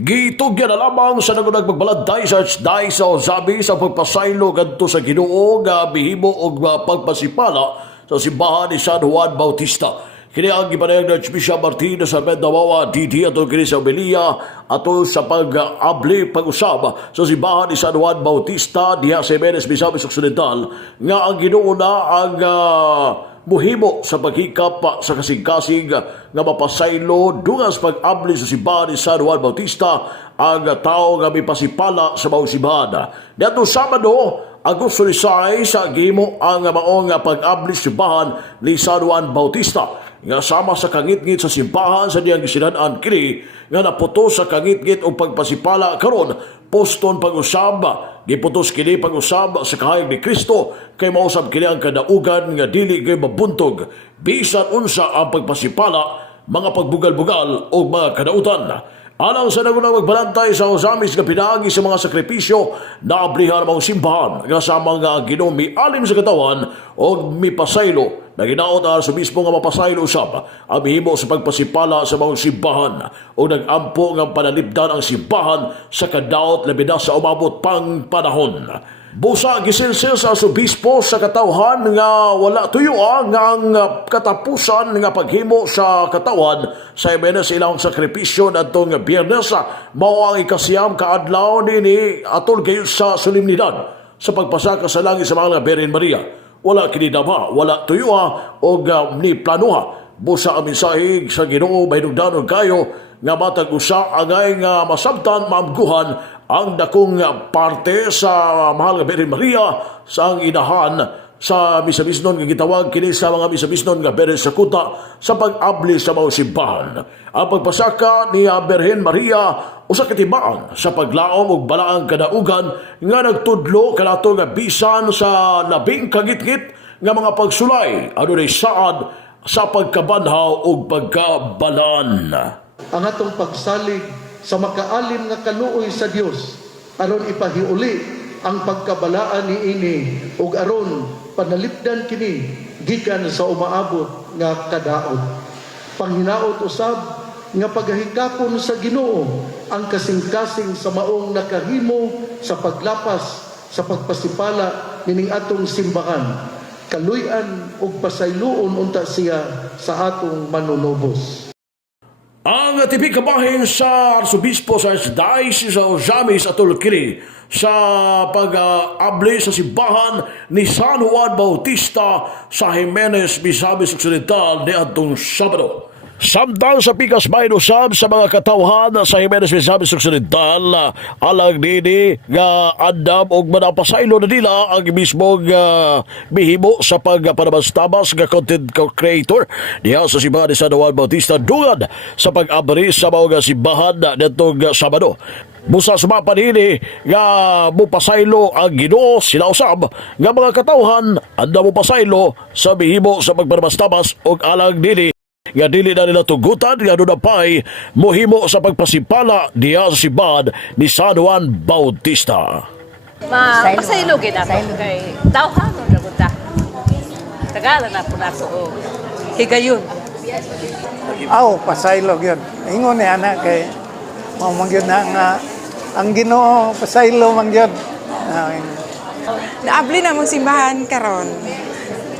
Gitugyan na lamang sa nagunag magbalantay sa archdiocese sa Ozabi sa pagpasaylo kadto sa Ginoo nga bihimo og pagpasipala sa simbahan ni San Juan Bautista. Kini ang gipanayag ng Archbishop Martinez sa Mendawawa DD atol kini sa Omelia atol sa pag-abli pag-usab sa simbahan ni San Juan Bautista diha sa Jimenez, Misamis Occidental nga ang Ginoo na ang muhimo sa paghikap sa kasing-kasing nga mapasaylo dungas pag-abli sa simbahan ni San Juan Bautista ang tao nga may pasipala sa maong simbahan. Dito Sabado, Agosto 16 sa gihimo ang maong pag-abli sa simbahan ni San Juan Bautista nga sama sa kangit-ngit sa simbahan sa diyang gisinad-an kini nga naputos sa kangit-ngit o pagpasipala karon poston pag-usab giputos kini pag-usab sa kahayag ni Kristo kay mausab kini ang kadaugan nga dili kay mabuntog bisan unsa ang pagpasipala mga pagbugal-bugal o mga kadautan. Alang sa nagunang magbalantay sa Ozamis nga pinaagi sa mga sakripisyo na ablihan ang simbahan nga sa mga Ginoo alim sa katawan o mipasaylo na ginaot ang arsobispo nga mapasaylo usab ang mihimo sa pagpasipala sa mga simbahan o nag-ampo nga panalipdan ang simbahan sa kadaot labi na sa umabot pang panahon. Busa gisilsil sa arsobispo sa katawhan nga wala tuyo nga ang katapusan nga paghimo sa katawan sa Jimenez ilang sakripisyo nadtong Biyernes mao ang ikasiyam kaadlaw nini atol kayo sa solemnidad sa pagpasaka sa langit sa mga Birhen Maria. Wala kinidama, wala tuyo o ni planuha. Busa ang mensahig sa Ginoo mahinungdanon kayo nga matag usa angay nga masabtan maamguhan ang dakong parte sa mahal nga Birhen Maria sa ang inahan sa misabisnon nga gitawag kini sa mga misabisnon nga Birhen sa kuta sa pag-abli sa mga simbahan. Ang pagpasaka ni Birhen Maria usa ka tibaan sa paglaom og balaang kadaugan nga nagtudlo kanato nga bisan sa labing kagit-git nga mga pagsulay adunay saad sa pagkabanhaw ug pagkabalaan. Ang atong pagsalig sa makaalim nga kaluoy sa Dios aron ipahiuli ang pagkabalaan niini ug aron panalipdan kini gikan sa umaabot nga kadaot. Panghinaot usab nga paghahikapon sa Ginoo ang kasing-kasing sa maong nakahimo sa paglapas sa pagpasipala nining atong simbahan. Kaluy-an ug pasayloon unta siya sa atong manunubos. Ang tipik kabahin sa Arsobispo sa Archdiocese sa Ozamis atol kini sa pag-abli sa simbahan ni San Juan Bautista sa Jimenez, Misamis Occidental niadtong Sabado. Samtang sa pikas bahin usab sa mga katawhan sa Jimenez, Misamis Occidental alang nini nga andam og manapasaylo na nila ang mismong bihimo sa pagpanabas-tabas nga content creator diha sa simbahan ni San Juan Bautista dungan sa pag-abri sa mga simbahan nitong Sabado. Busa sumapan hini nga mupasaylo ang Ginoo sila usab nga mga katawhan andam mupasaylo sa bihimo sa pagpanabas-tabas og alang nini nga dili na nila tugutan nga dunapay mohimo sa pagpasipala diha sa simbahan ni San Juan Bautista. Pasaylo gid ako kay tawhan mo raguta. Tagalan na po nato o higayon. Pasaylo gyud. Ingon ni anak kay mao man gyud na nga ang Ginoo pasaylo man gyud. Naabli na mong simbahan karon.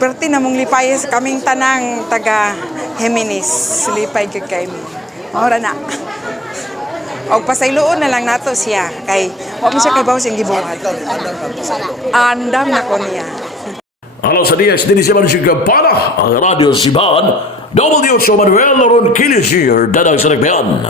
Perti na mong lipay sa kaming tanang taga Jimenez. Lipay gyud kay mi. Ora na. Og pasayloon na lang nato siya kay wa man siya kay bawo sing gibuhat. Andam na ko niya. Alang sa diya, din siya man siya kampana ang Radio Simbahan, W. Manuel Ron Kilisir, Dadang sa Nagbayan.